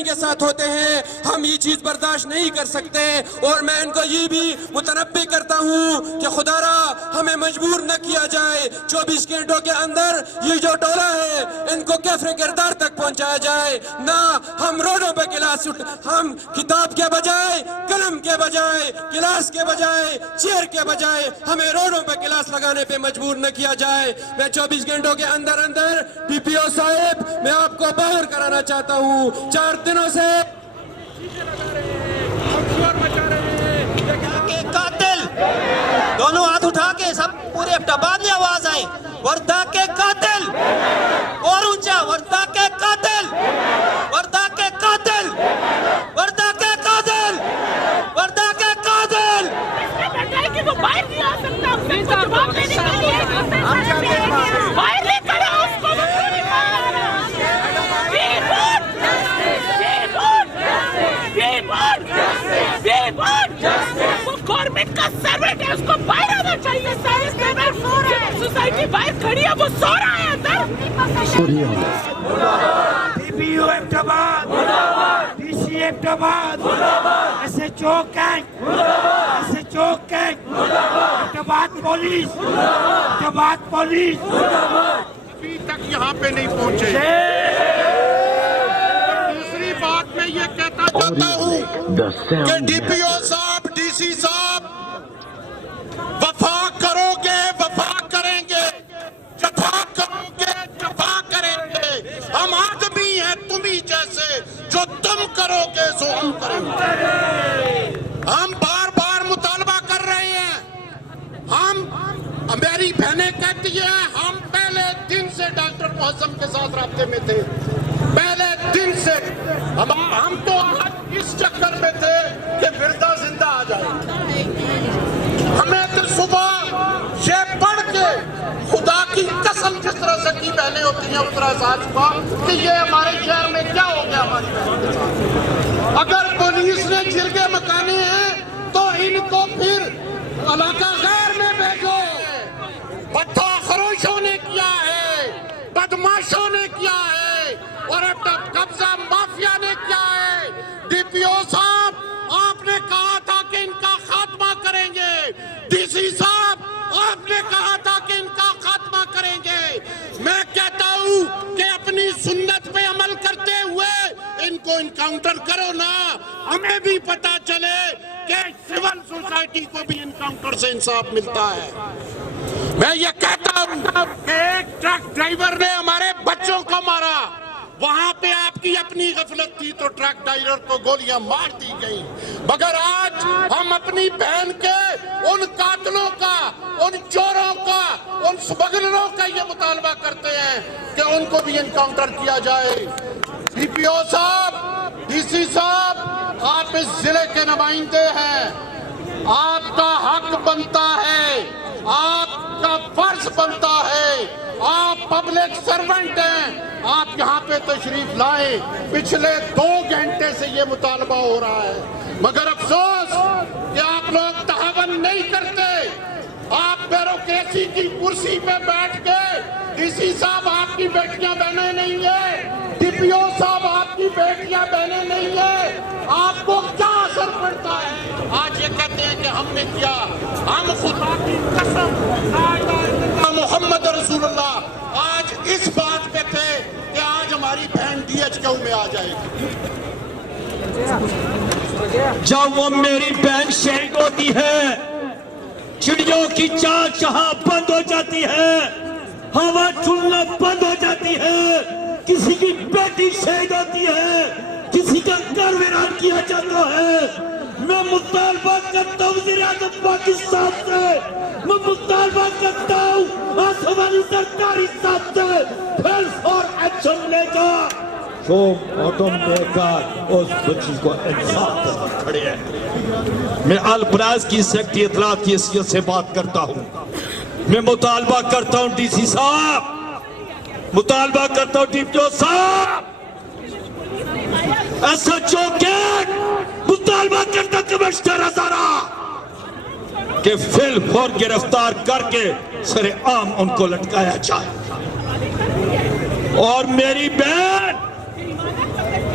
ایمان کے ساتھ ہوتے ہیں ہم یہ چیز برداشت نہیں کر سکتے، اور میں ان کو یہ بھی متنبہ کرتا ہوں کہ خدا را ہمیں مجبور نہ کیا جائے 24 گھنٹوں کے اندر یہ جو ٹولہ ہے ان کو کفر کردار تک پہنچایا جائے، نہ ہم روڈوں پہ کلاس ہم کتاب کے بجائے، قلم کے بجائے، کلاس کے بجائے، چیئر کے بجائے ہمیں روڈوں پہ کلاس لگانے پہ مجبور نہ کیا جائے۔ میں 24 گھنٹوں کے اندر ڈی پی او صاحب میں آپ کو باہر کرانا چاہتا ہوں، 4 دنوں سے قاتل دونوں ہاتھ اٹھا کے سب پورے افٹاباد میں آواز آئے، وردہ کے قاتل، اور اونچا، وردہ کے قاتل، وردہ کے قاتل، وردہ کے قاتل، وردہ کے قاتل۔ کہ وہ باہر نہیں آ سکتا، اس کو جواب دینے کے لیے باہر نہیں کرے، اس کو وہ گورنمنٹ کا سروینٹ ہے، اس کو باہر آنا چاہیے۔ سوسائٹی باہر کھڑی ہے، وہ سو رہا ہے اندر۔ D P O Abbottabad, D C Abbottabad, S H O cantt, S H O cantt, Abbottabad police, Abbottabad police ابھی تک یہاں پہ نہیں پہنچے۔ دوسری بات میں یہ کہتا چاہتا ہوں کہ ڈی پی او صاحب، ڈی سی صاحب، وفا کرو گے وفا کریں گے، جفا کرو گے جفا کریں گے۔ ہم آدمی ہیں تمہیں جیسے، جو تم کرو گے سو ہم کریں گے۔ ہم بار بار مطالبہ کر رہے ہیں، میری بہنیں کہتی ہیں ہم پہلے دن سے ڈاکٹر معظم کے ساتھ رابطے میں تھے، پہلے دن سے ہم تو آج اس چکر میں تھے کہ مردہ زندہ آ جائے۔ ہمیں تو صبح یہ پڑھ کے خدا کی قسم جس طرح سکی بہنیں ہوتی ہیں اس طرح احساس ہوا کہ یہ ہمارے شہر میں کیا ہو گیا ہماری بہن کے ساتھ۔ اگر پولیس نے جرگے مکانے ہیں تو ان کو پھر علاقہ غیر میں بھیجو۔ پتھا خروشوں نے کیا ہے، بدماشوں نے کیا ہے، اور اب تک قبضہ مافیا نے کیا ہے۔ ڈی پی او صاحب آپ نے کہا تھا کہ ان کا خاتمہ کریں گے، ڈی سی صاحب آپ نے کہا تھا کہ ان کا خاتمہ کریں گے۔ میں کہتا ہوں کہ اپنی سنت پہ عمل کرتے ہوئے ان کو انکاؤنٹر کرو نا، ہمیں بھی پتا چلے کہ سول سوسائٹی کو بھی انکاؤنٹر سے انصاف ملتا ہے۔ میں یہ کہتا ہوں کہ ایک ٹرک ڈرائیور نے ہمارے بچوں کو مارا، وہاں پہ آپ کی اپنی غفلت تھی تو ٹرک ڈرائیور کو گولیاں مار دی گئی، مگر آج ہم اپنی بہن کے ان قاتلوں کا، ان چوروں کا، ان سمگلروں کا یہ مطالبہ کرتے ہیں کہ ان کو بھی انکاؤنٹر کیا جائے۔ ڈی پی او صاحب، ڈی سی صاحب، آپ اس ضلع کے نمائندے ہیں، آپ کا حق بنتا ہے، آپ کا فرض بنتا ہے، آپ پبلک سرونٹ ہیں، آپ یہاں پہ تشریف لائیں۔ پچھلے 2 گھنٹے سے یہ مطالبہ ہو رہا ہے، مگر افسوس کہ آپ لوگ تعاون نہیں کرتے۔ آپ بیوروکریسی کی کرسی پہ بیٹھ کے، ڈی سی صاحب آپ کی بیٹیاں بہنیں نہیں ہیں، ڈی پی او صاحب آپ کی بیٹیاں بہنیں نہیں ہیں، آپ کو کیا اثر پڑتا ہے؟ آج یہ کہتے ہیں کہ ہم نے کیا، ہم خدا کی قسم محمد رسول اللہ آج اس بات پہ تھے کہ آج ہماری بہن ڈی ایچ کیو میں آ جائے گی۔ جب وہ میری بہن شہید ہوتی ہے، چڑیوں کی چاہ چہاں بند ہو جاتی ہے، ہوا چلنا بند ہو جاتی ہے، کسی کی بیٹی شہید ہوتی ہے، کسی کا گھر ویران کیا جاتا ہے، میں مطالبہ کرتا ہوں وزیر اعظم پاکستان سے، میں مطالبہ کرتا ہوں آسمانی سرکاری صاحب سے، پھر فور ایکشن لے گا جو موتم دے کر اس بچی کو انصاف کرنا کھڑے ہیں۔ میں البراز کی سیکٹری اطلاعات کی حیثیت سے بات کرتا ہوں، میں مطالبہ کرتا ہوں ڈی سی صاحب، مطالبہ کرتا ہوں ڈی پی او صاحب، ایس ایچ او کے مطالبہ کرتا کمشنر ہزارہ کہ فی الفور گرفتار کر کے سر عام ان کو لٹکایا جائے۔ اور میری بہن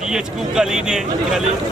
DHQ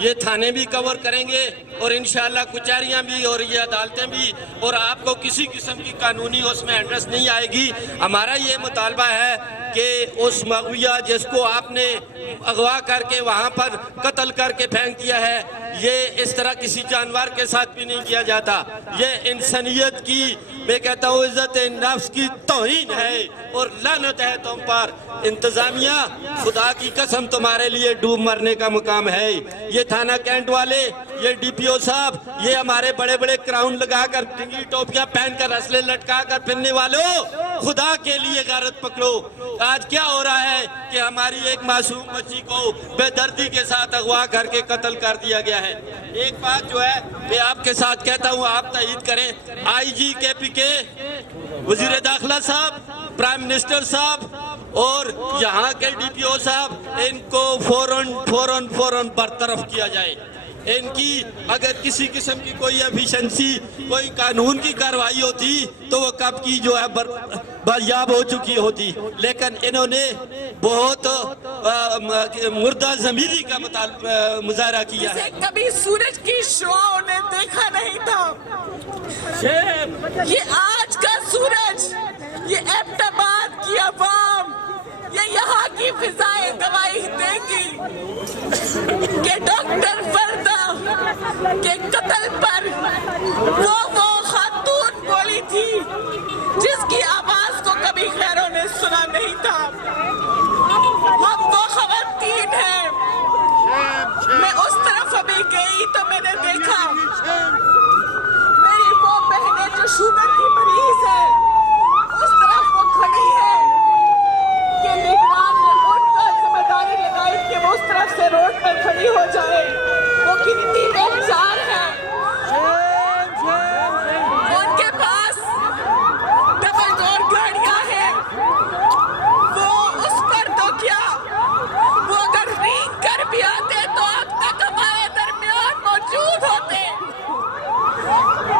یہ تھانے بھی کور کریں گے اور انشاءاللہ کچہریاں بھی اور یہ عدالتیں بھی, اور آپ کو کسی قسم کی قانونی اس میں انٹرسٹ نہیں آئے گی. ہمارا یہ مطالبہ ہے کہ اس مغویہ جس کو آپ نے اغوا کر کے وہاں پر قتل کر کے پھینک دیا ہے, یہ اس طرح کسی جانور کے ساتھ بھی نہیں کیا جاتا. یہ انسانیت کی, میں کہتا ہوں عزت نفس کی توہین ہے اور لعنت ہے تم پر. انتظامیہ خدا کی قسم تمہارے لیے ڈوب مرنے کا مقام ہے. یہ تھانہ کینٹ والے, یہ ڈی پی او صاحب, یہ ہمارے بڑے بڑے کراؤن لگا کر ڈنگی ٹوپیاں پہن کر اسلحے لٹکا کر پھرنے والوں, خدا کے لیے غیرت پکڑو. آج کیا ہو رہا ہے کہ ہماری ایک معصوم بچی کو بے دردی کے ساتھ اغوا کر کے قتل کر دیا گیا ہے. ایک بات جو ہے میں آپ کے ساتھ کہتا ہوں, آپ تائید کریں. آئی جی کے پی کے, وزیر داخلہ صاحب, پرائم منسٹر صاحب اور یہاں کے ڈی پی او صاحب, ان کو فوراً برطرف کیا جائے. ان کی اگر کسی قسم کی کوئی ایفیشنسی, کوئی قانون کی کارروائی ہوتی تو وہ کب کی جو ہے باریاب ہو چکی ہوتی. لیکن انہوں نے بہت مردہ ضمیری کا مظاہرہ کیا ہے. کبھی سورج کی شعاعوں نے دیکھا نہیں تھا. یہ آج کا سورج, یہ ایبٹ آباد کی عوام, یہ یہاں کی فضائیں گواہی دیں گی کہ ڈاکٹر وردہ کے قتل پر وہ خاتون بولی تھی جس کی آواز کو کبھی غیروں نے سنا نہیں تھا. ہم وہ خواتین ہیں. میں اس طرف ابھی گئی تو میں نے دیکھا میری وہ بہنیں جو شوگر کی مریض ہے, اس طرف وہ کھڑی ہے کہ نگران نے اٹھ کر ذمہ داری لگائی کہ وہ اس طرف سے روڈ پر کھڑی ہو جائے. وہ کتنی بےچار ہے, ان کے پاس ڈبل ڈور گاڑیاں ہیں. وہ اس پر تو کیا, وہ اگر رینگ کر بھی آتے تو اب تک ہمارے درمیان موجود ہوتے.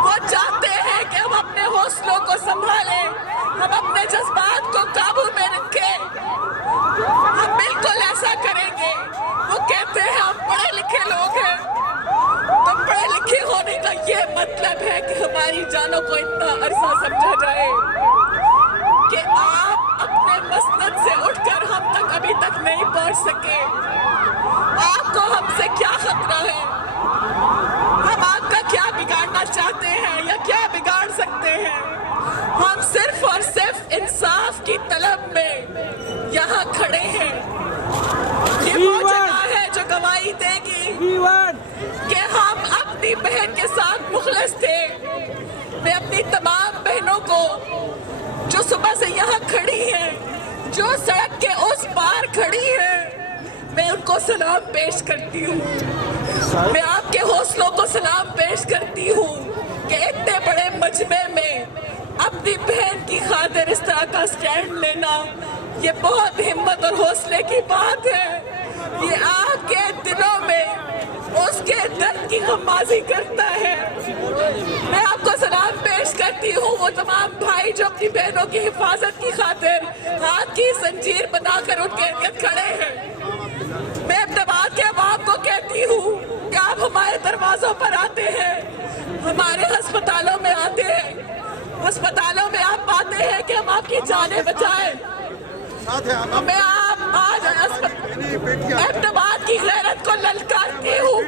وہ چاہتے ہیں کہ ہم اپنے حوصلوں کو سنبھالیں, ہم اپنے جذبات کو قابو میں رکھیں. ہم بالکل ایسا کریں گے. وہ کہتے ہیں ہم پڑھے لکھے لوگ ہیں, تو پڑھے لکھے ہونے کا یہ مطلب ہے کہ ہماری جانوں کو اتنا عرصہ سمجھا جائے کہ آپ اپنے مسند سے اٹھ کر ہم تک ابھی تک نہیں پہنچ سکے. آپ کو ہم سے کیا خطرہ ہے؟ ہم آپ کا کیا بگاڑنا چاہتے ہیں یا کیا بگاڑ سکتے ہیں؟ ہم صرف اور صرف انصاف کی طلب میں یہاں کھڑے ہیں. یہ وہ جگہ ہے جو گواہی دے گی کہ ہم اپنی بہن کے ساتھ مخلص تھے. میں اپنی تمام بہنوں کو جو صبح سے یہاں کھڑی ہیں, جو سڑک کے اس پار کھڑی ہیں, میں ان کو سلام پیش کرتی ہوں. میں آپ کے حوصلوں کو سلام پیش کرتی ہوں کہ اتنے بڑے مجمع میں اپنی بہن کی خاطر اس طرح کا سٹینڈ لینا یہ بہت ہمت اور حوصلے کی بات ہے. یہ آپ کے دلوں میں اس کے درد کی غمازی کرتا ہے. میں آپ کو سلام پیش کرتی ہوں وہ تمام بھائی جو اپنی بہنوں کی حفاظت کی خاطر ہاتھ کی زنجیر بنا کر ان کے ارد کھڑے ہیں. میں احتماد کے عوام کو کہتی ہوں کہ آپ ہمارے دروازوں پر آتے ہیں, ہمارے ہسپتالوں میں آتے ہیں, ہسپتالوں میں آپ پاتے ہیں کہ ہم آپ کی جانیں بچائیں. میں آپ آج احتماد کی غیرت کو للکارتی ہوں.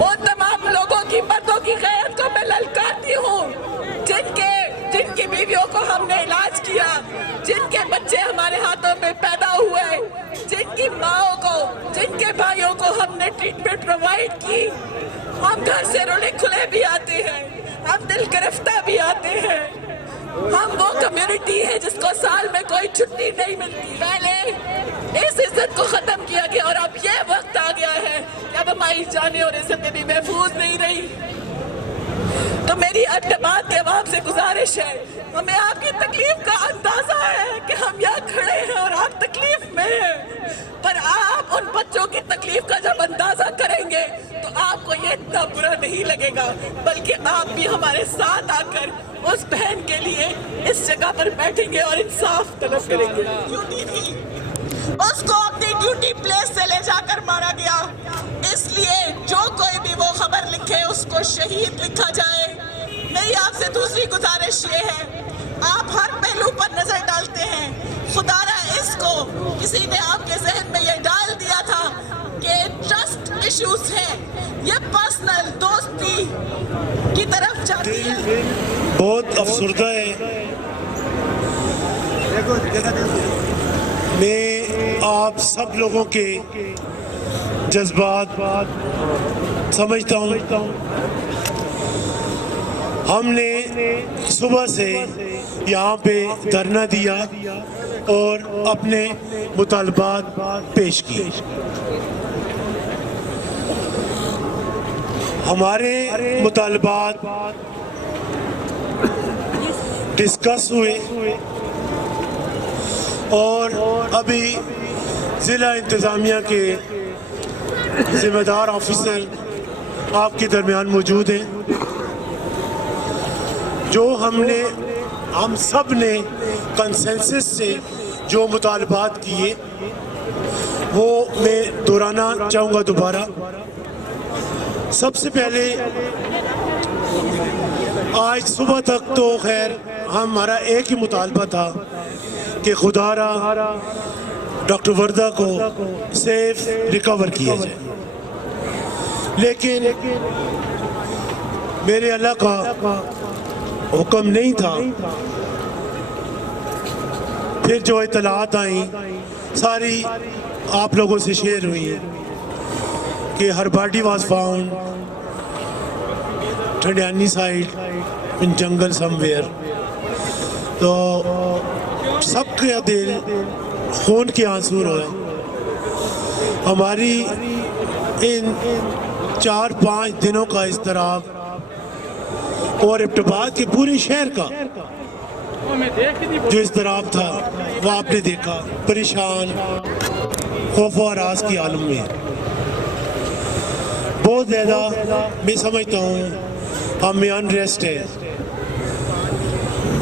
ان تمام لوگوں کی, مردوں کی غیرت کو میں للکارتی ہوں جن کی بیویوں کو ہم نے علاج کیا, جن کے بچے ہمارے ہاتھوں میں پیدا ہوئے, جن کی ماں کو, جن کے بھائیوں کو ہم نے ٹریٹمنٹ پرووائڈ کی. ہم گھر سے رونے کھلے بھی آتے ہیں, ہم دل گرفتہ بھی آتے ہیں. ہم وہ کمیونٹی ہے جس کو سال میں کوئی چھٹی نہیں ملتی. پہلے اس عزت کو ختم کیا گیا اور اب یہ وقت آ گیا ہے کہ اب ہماری جانیں اور عزتیں بھی محفوظ نہیں رہی. تو میری اعتماد کے عوام سے گزارش ہے, ہمیں آپ کی تکلیف کا اندازہ ہے کہ ہم یہاں کھڑے ہیں اور آپ تکلیف میں ہیں, پر آپ ان بچوں کی تکلیف کا جب اندازہ کریں گے تو آپ کو یہ اتنا برا نہیں لگے گا, بلکہ آپ بھی ہمارے ساتھ آ کر اس بہن کے لیے اس جگہ پر بیٹھیں گے اور انصاف طلب کریں گے. ڈیوٹی تھی, اس کو اپنی ڈیوٹی پلیس سے لے جا کر مارا گیا. اس لیے جو کوئی بھی وہ خبر لکھے اس کو شہید لکھا جائے. میری آپ سے دوسری گزارش یہ ہے، آپ ہر پہلو پر نظر ڈالتے ہیں، خدا را اس کو کسی نے آپ کے ذہن میں یہ ڈال دیا تھا کہ ٹرسٹ ایشوز ہیں، یہ پرسنل دوستی کی طرف جاتی ہے. بہت افسردہ ہے. میں آپ سب لوگوں کے جذبات سمجھتا ہوں. ہم نے صبح سے یہاں پہ دھرنا دیا اور اپنے مطالبات پیش کیے. ہمارے مطالبات ڈسکس ہوئے اور ابھی ضلع انتظامیہ کے ذمہ دار آفیسر آپ کے درمیان موجود ہیں. جو ہم سب نے کنسنسس سے جو مطالبات کیے وہ میں دہرانا چاہوں گا دوبارہ. سب سے پہلے آج صبح تک تو خیر ہمارا ایک ہی مطالبہ تھا کہ خدا را ڈاکٹر وردہ کو سیف ریکور کیا جائے، لیکن میرے اللہ کا حکم نہیں تھا. پھر جو اطلاعات آئیں ساری آپ لوگوں سے شیئر ہوئی کہ ہر باڈی واز فاؤنڈ ٹھنڈیانی سائڈ ان جنگل سم ویئر. تو سب کا دل خون کے آنسو روئے. ہماری ان 4-5 دنوں کا اضطراب اور ابتباد کے پورے شہر کا جو اضطراب تھا وہ آپ نے دیکھا. پریشان خوف و ہراس کی عالم میں بہت زیادہ میں سمجھتا ہوں ہم میں انریسٹ ہے.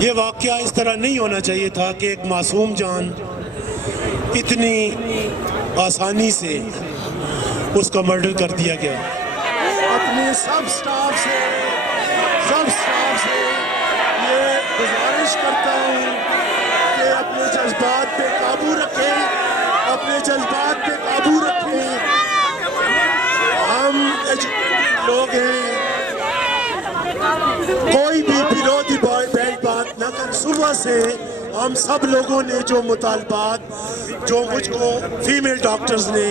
یہ واقعہ اس طرح نہیں ہونا چاہیے تھا کہ ایک معصوم جان اتنی آسانی سے اس کا مرڈر کر دیا گیا. اپنے سب سٹاف سے یہ گزارش کرتا ہوں کہ اپنے جذبات پہ قابو رکھیں. ہم لوگ ہیں، کوئی بھی بیروتی بیٹ بات نہ کر. صبح سے ہم سب لوگوں نے جو مطالبات جو مجھ کو فیمیل ڈاکٹرز نے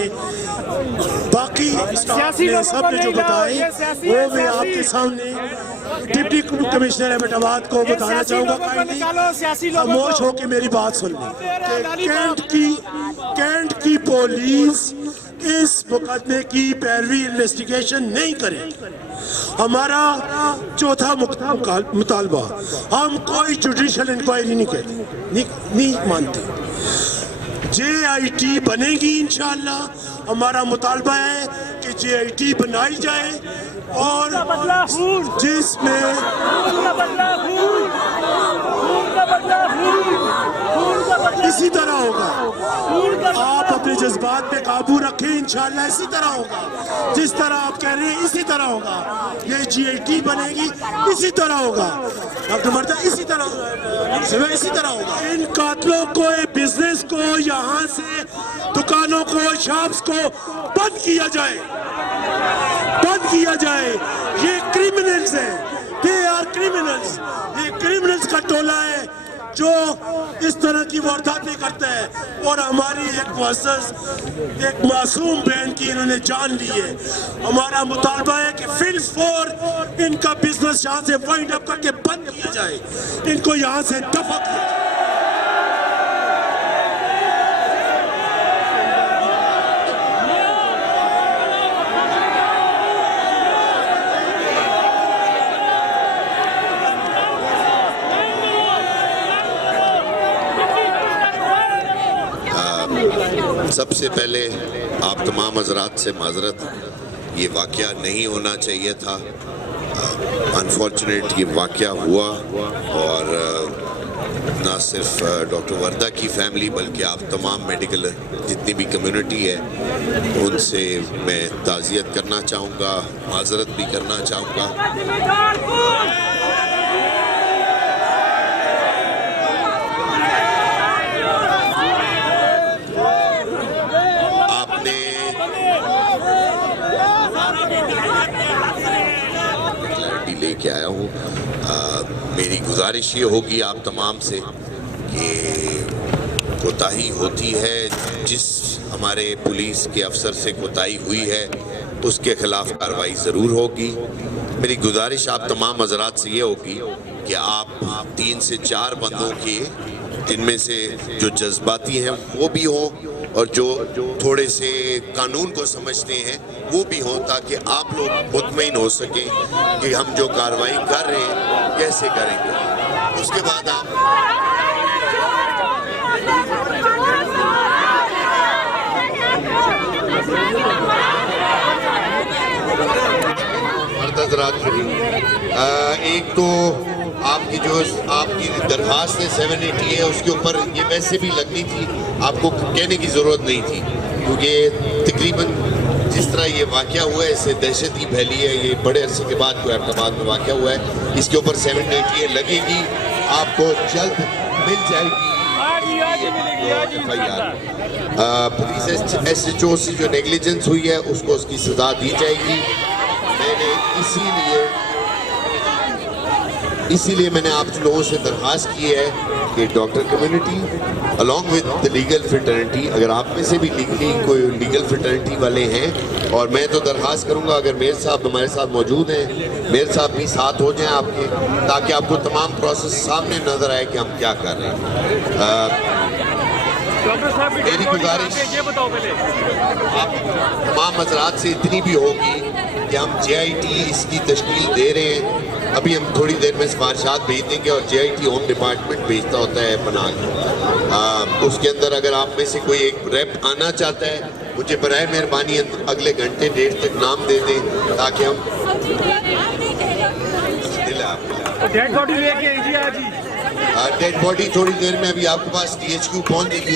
باقی اسٹاف نے سب نے جو بتائے وہ میں آپ کے سامنے ڈپٹی کمشنر ایبٹ آباد کو بتانا چاہوں گا. خاموش ہو کے میری بات سن لیں کہ کینٹ کی پولیس اس مقدمے کی پیروی انویسٹیگیشن نہیں کرے. ہمارا چوتھا مطالبہ، ہم کوئی جوڈیشل انکوائری نہیں مانتے. JIT بنے گی انشاءاللہ. ہمارا مطالبہ ہے کہ JIT بنائی جائے اور جس میں اسی طرح ہوگا. آپ اپنے جذبات پہ قابو رکھیں، انشاءاللہ اسی طرح ہوگا. جس طرح آپ کہہ رہے ہیں اسی طرح ہوگا. یہ JIT بنے گی اسی طرح ہوگا. ڈاکٹر مرتا اسی طرح ہوگا. ان قاتلوں کو، بزنس کو، یہاں سے دکانوں کو، شاپس کو بند کیا جائے. یہ کرمنلز ہیں، they are criminals. یہ کرمنلز کا ٹولہ ہے جو اس طرح کی وارداتیں کرتا ہے اور ہماری ایک معزز ایک معصوم بہن کی انہوں نے جان لی ہے. ہمارا مطالبہ ہے کہ فیلڈ 4 ان کا بزنس یہاں سے وائنڈ اپ کر کے بند کیا جائے، ان کو یہاں سے دفع کیا جائے. سب سے پہلے آپ تمام حضرات سے معذرت، یہ واقعہ نہیں ہونا چاہیے تھا. انفارچونیٹ یہ واقعہ ہوا اور نہ صرف ڈاکٹر وردہ کی فیملی بلکہ آپ تمام میڈیکل جتنی بھی کمیونٹی ہے ان سے میں تعزیت کرنا چاہوں گا, معذرت بھی کرنا چاہوں گا. آپ نے کلیئرٹی لے کے آیا ہوں. میری گزارش یہ ہوگی آپ تمام سے کہ کوتاہی ہوتی ہے, جس ہمارے پولیس کے افسر سے کوتاہی ہوئی ہے اس کے خلاف کارروائی ضرور ہوگی. میری گزارش آپ تمام حضرات سے یہ ہوگی کہ آپ 3 سے 4 بندوں کے جن میں سے جو جذباتی ہیں وہ بھی ہوں اور جو تھوڑے سے قانون کو سمجھتے ہیں وہ بھی ہوں, تاکہ آپ لوگ مطمئن ہو سکیں کہ ہم جو کارروائی کر رہے ہیں کیسے کریں گے. اس کے بعد آپ حضرات ایک تو آپ کی جو آپ کی درخواست ہے 780 ہے, اس کے اوپر یہ ویسے بھی لگنی تھی, آپ کو کہنے کی ضرورت نہیں تھی, کیونکہ تقریباً جس طرح یہ واقعہ ہوا ہے اس سے دہشت ہی پھیلی ہے. یہ بڑے عرصے کے بعد کوئی آباد میں واقعہ ہوا ہے, اس کے اوپر 780 لگے گی, آپ کو جلد مل جائے گی پولیس ایس ایچ او سے جو نیگلیجنس ہوئی ہے اس کو اس کی سزا دی جائے گی. میں نے اسی لیے میں نے آپ لوگوں سے درخواست کی ہے کہ doctor community along with the legal fraternity, اگر آپ میں سے بھی کوئی لیگل فریٹرنٹی والے ہیں, اور میں تو درخواست کروں گا اگر میر صاحب ہمارے ساتھ موجود ہیں, میر صاحب بھی ساتھ ہو جائیں آپ کے, تاکہ آپ کو تمام پروسیس سامنے نظر آئے کہ ہم کیا کر رہے ہیں. میری گزارش آپ تمام حضرات سے اتنی بھی ہوگی کہ ہم JIT اس کی تشکیل دے رہے ہیں. ابھی ہم تھوڑی دیر میں سفارشات بھیج دیں گے اور JIT ہوم ڈپارٹمنٹ بھیجتا ہوتا ہے بنا کے. اس کے اندر اگر آپ میں سے کوئی ایک ریپ آنا چاہتا ہے مجھے برائے مہربانی اگلے گھنٹے ڈیڑھ تک نام دے دیں, تاکہ ہم ڈیڈ باڈی لے کے آئیے آج ہی. ڈیڈ باڈی تھوڑی دیر میں ابھی آپ کے پاس THQ پہنچ جائے گی.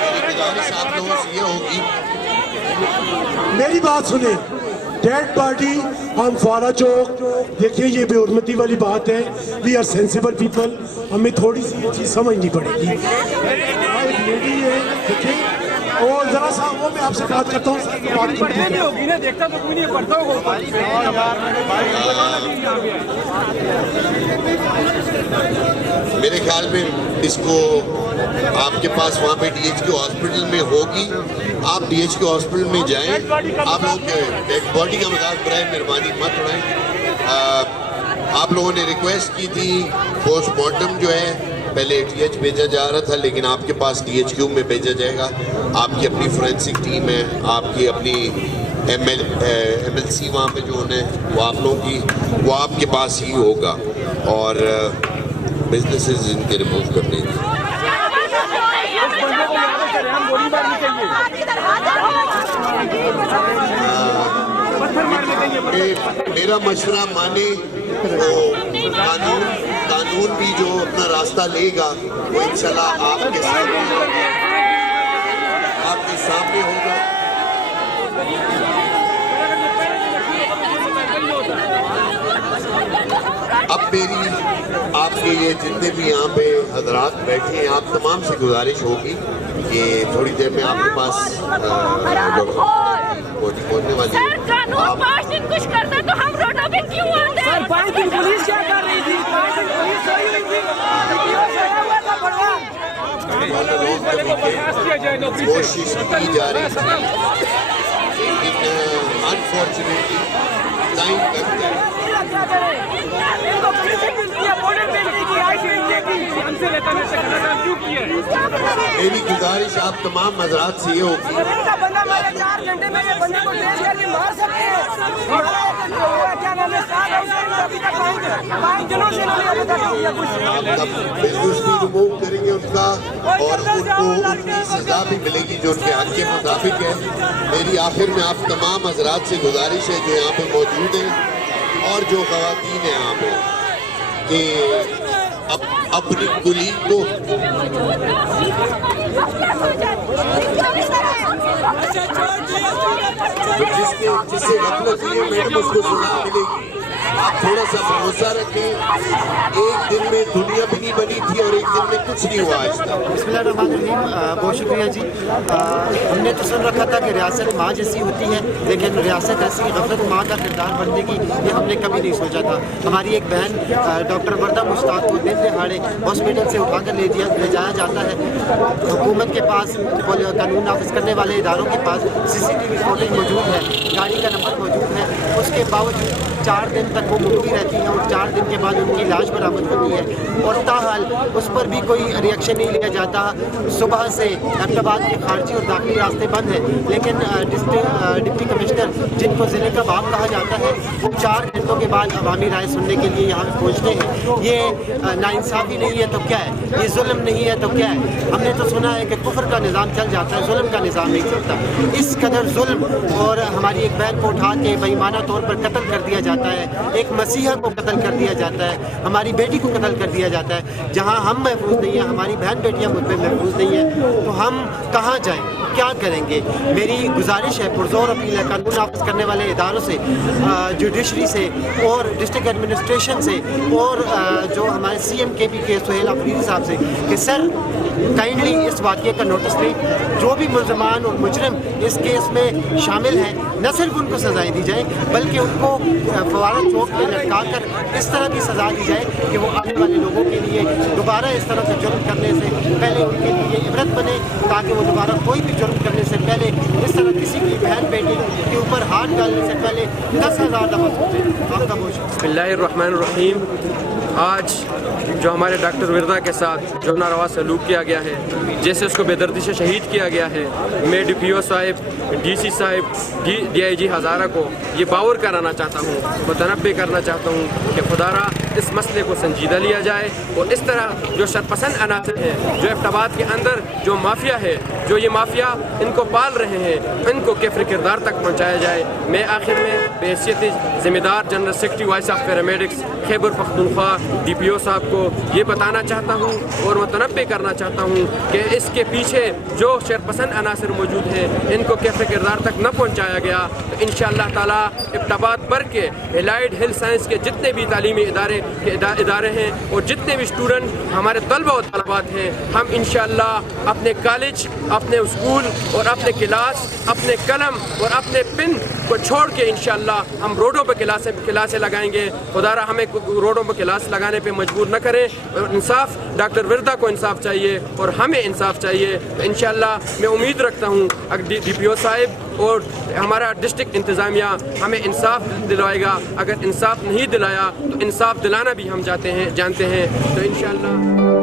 میری گزارش آپ لوگوں سے یہ ہوگی, میری بات سنیں, ڈیڈ پارٹی ہم فوارہ چوک, دیکھیے یہ بے حرمتی والی بات ہے, وی آر سینسیبل پیپل, ہمیں تھوڑی سی یہ چیز سمجھنی پڑے گی. ایک لیڈی ہے دیکھیں, اور ذرا سا وہ میں آپ سے بات کرتا ہوں. میرے خیال میں اس کو آپ کے پاس وہاں پہ DHQ ہاسپٹل میں ہوگی, آپ DHQ ہاسپٹل میں جائیں. آپ لوگ ڈیڈ باڈی کا مذاق برائے مہربانی مت اڑائیں. آپ لوگوں نے ریکویسٹ کی تھی پوسٹ مارٹم جو ہے پہلے ATH بھیجا جا رہا تھا, لیکن آپ کے پاس DHQ میں بھیجا جائے گا. آپ کی اپنی فورینسک ٹیم ہے, آپ کی اپنی MLC وہاں پہ جو ہے وہ آپ لوگوں کی, وہ آپ کے پاس ہی ہوگا, اور بزنسز ان کے ریموو کرنے کی. میرا مشورہ مانے تو قانون بھی جو اپنا راستہ لے گا وہ انشاءاللہ آپ کے سامنے ہوگا. اب میری آپ کے یہ جتنے بھی یہاں پہ حضرات بیٹھے ہیں, آپ تمام سے گزارش ہوگی کہ تھوڑی دیر میں آپ کے پاس پہنچنے والی ہے. قانون 5 دن کچھ کرتا تو ہم روڈوں پہ کیوں آتے ہیں؟ سر 5 دن پولیس کیا کر رہی تھی؟ 5 دن پولیس سوئی رہی تھی. کوشش کی جا رہی تھی, لیکن انفارچونیٹلی ٹائم لگتا ہے. میری گزارش آپ تمام حضرات سے یہ ہوگی, آپ بزنس بھی ریموو کریں گے ان کا, اور ان کو ان کی سزا بھی ملے گی جو ان کے حق کے مطابق ہے. میری آخر میں آپ تمام حضرات سے گزارش ہے جو یہاں پہ موجود ہیں اور جو خواتین ہیں یہاں پہ کہ اپنی کلیگ کو جس سے غفلت ہوئی ہے میڈم اس کو سزا ملے گی. آپ تھوڑا سا بھروسہ رکھیں. ایک دن میں دنیا بھی نہیں بنی تھی اور ایک دن میں کچھ نہیں ہوا آج تک. بسم اللہ الرحمن الرحیم. بہت شکریہ جی. ہم نے تو سن رکھا تھا کہ ریاست ماں جیسی ہوتی ہے, لیکن ریاست ایسی غفلت ماں کا کردار بننے کی یہ ہم نے کبھی نہیں سوچا تھا. ہماری ایک بہن ڈاکٹر وردہ مشتاق کو دن دہاڑے ہاسپٹل سے اٹھا کر لے جایا جاتا ہے. حکومت کے پاس, قانون نافذ کرنے والے اداروں کے پاس CCTV فوٹیج موجود ہے, گاڑی کا نمبر موجود ہے. اس کے باوجود 4 دن تک وہ ملکی رہتی ہیں اور 4 دن کے بعد ان کی لاش برآمد ہوتی ہے اور تاحال اس پر بھی کوئی ریئیکشن نہیں لیا جاتا. صبح سے ایبٹ کے خارجی اور داخلی راستے بند ہیں, لیکن ڈپٹی کمشنر جن کو ضلع کا باپ کہا جاتا ہے وہ 4 گھنٹوں کے بعد عوامی رائے سننے کے لیے یہاں پہنچتے ہیں. یہ ناانصافی نہیں ہے تو کیا ہے, یہ ظلم نہیں ہے تو کیا ہے. ہم نے تو سنا ہے کہ کفر کا نظام چل جاتا ہے, ظلم کا نظام نہیں چلتا. اس قدر ظلم اور ہماری ایک بہن کو اٹھا کے بےایمانہ طور پر قتل کر دیا جاتا ہے, ایک مسیحا کو قتل کر دیا جاتا ہے, ہماری بیٹی کو قتل کر دیا جاتا ہے. جہاں ہم محفوظ نہیں ہیں, ہماری بہن بیٹیاں مجھ پہ محفوظ نہیں ہیں, تو ہم کہاں جائیں, کیا کریں گے. میری گزارش ہے, پرزور اپیل ہے قانون نافذ کرنے والے اداروں سے, جوڈیشری سے اور ڈسٹرکٹ ایڈمنسٹریشن سے اور جو ہمارے CM کے سہیل آفریدی صاحب سے کہ سر کائنڈلی اس واقعے کا نوٹس لیں. جو بھی ملزمان اور مجرم اس کیس میں شامل ہیں نہ صرف ان کو سزائیں دی جائیں بلکہ ان کو فوارہ چوک پہ لٹکا کر اس طرح کی سزا دی جائے کہ وہ آنے والے لوگوں کے لیے دوبارہ اس طرح سے جرم کرنے سے پہلے ان کے لیے عبرت بنے, تاکہ وہ دوبارہ کوئی بھی جرم کرنے سے پہلے اس طرح کسی کی بہن بیٹی کے اوپر ہاتھ ڈالنے سے پہلے 10,000 دفعہ سوچیں. آپ کا بہت شکریہ. بسم اللہ الرحمن الرحیم. آج جو ہمارے ڈاکٹر وردہ کے ساتھ جو ناروا سلوک کیا گیا ہے, جیسے اس کو بے دردی سے شہید کیا گیا ہے, میں DPO صاحب, DC صاحب, DIG ہزارہ کو یہ باور کرانا چاہتا ہوں, متنبع کرنا چاہتا ہوں کہ خدا را اس مسئلے کو سنجیدہ لیا جائے اور اس طرح جو شرپسند عناصر ہیں, جو ایبٹ آباد کے اندر جو مافیا ہے, جو یہ مافیا ان کو پال رہے ہیں, ان کو کفر کردار تک پہنچایا جائے. میں آخر میں بحیثیت ذمہ دار general secretary voice of paramedics Khyber Pakhtunkhwa DPO صاحب کو یہ بتانا چاہتا ہوں اور متنبع کرنا چاہتا ہوں کہ اس کے پیچھے جو شرپسند عناصر موجود ہیں ان کو کفر کردار تک نہ پہنچایا گیا تو انشاءاللہ تعالی ایبٹ آباد بھر کے الائڈ ہیلتھ سائنس کے جتنے بھی تعلیمی ادارے ہیں اور جتنے بھی اسٹوڈنٹ ہمارے طلبہ و طالبات ہیں, ہم انشاءاللہ اپنے کالج, اپنے اسکول اور اپنے کلاس, اپنے قلم اور اپنے پن کو چھوڑ کے انشاءاللہ ہم روڈوں پہ کلاسیں لگائیں گے. خدا را ہمیں روڈوں پہ کلاس لگانے پہ مجبور نہ کریں. انصاف, ڈاکٹر وردہ کو انصاف چاہیے اور ہمیں انصاف چاہیے. تو انشاءاللہ میں امید رکھتا ہوں اگر DPO صاحب اور ہمارا ڈسٹرکٹ انتظامیہ ہمیں انصاف دلوائے گا. اگر انصاف نہیں دلایا تو انصاف دلانا بھی ہم جانتے ہیں. تو انشاءاللہ